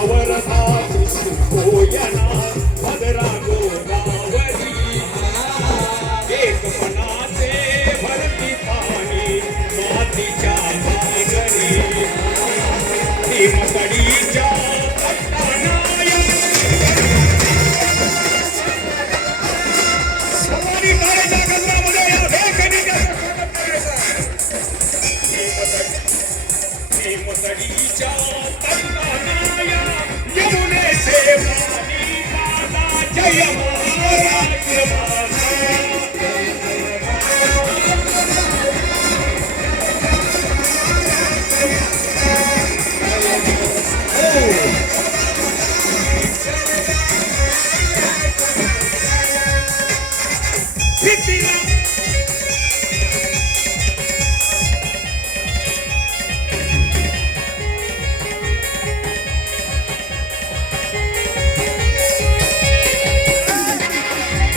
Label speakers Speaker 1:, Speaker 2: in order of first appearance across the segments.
Speaker 1: सावरता कोयना भदरा गोदावरी एक मना से भरती पानी माती जाती गरी हिम पड़ी जा Thank you. Jai Jai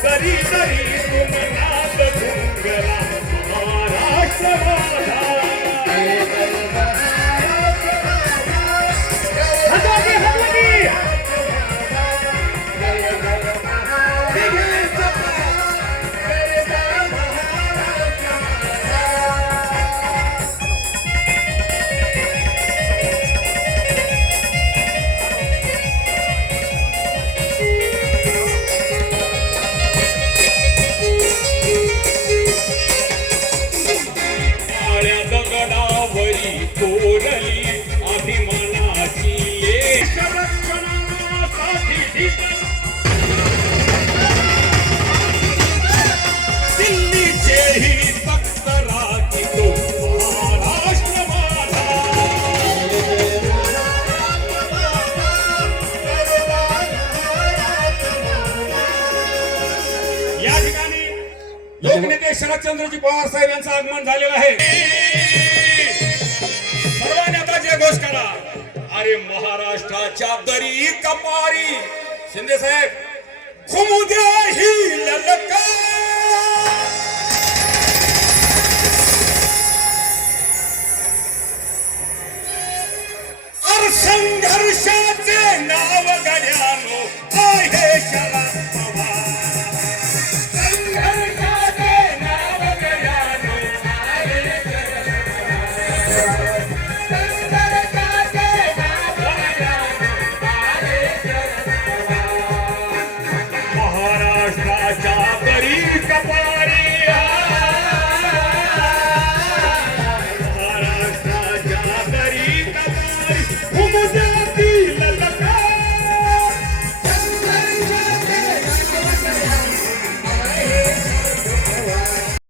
Speaker 1: carita e Agnidev Sharadchandraji Pawar साहेब यांचं आगमन झालेलं आहे सर्व नेताची घोष करा अरे महाराष्ट्राच्या दरी कपारी शिंदे साहेब खुमुद्या ही ललका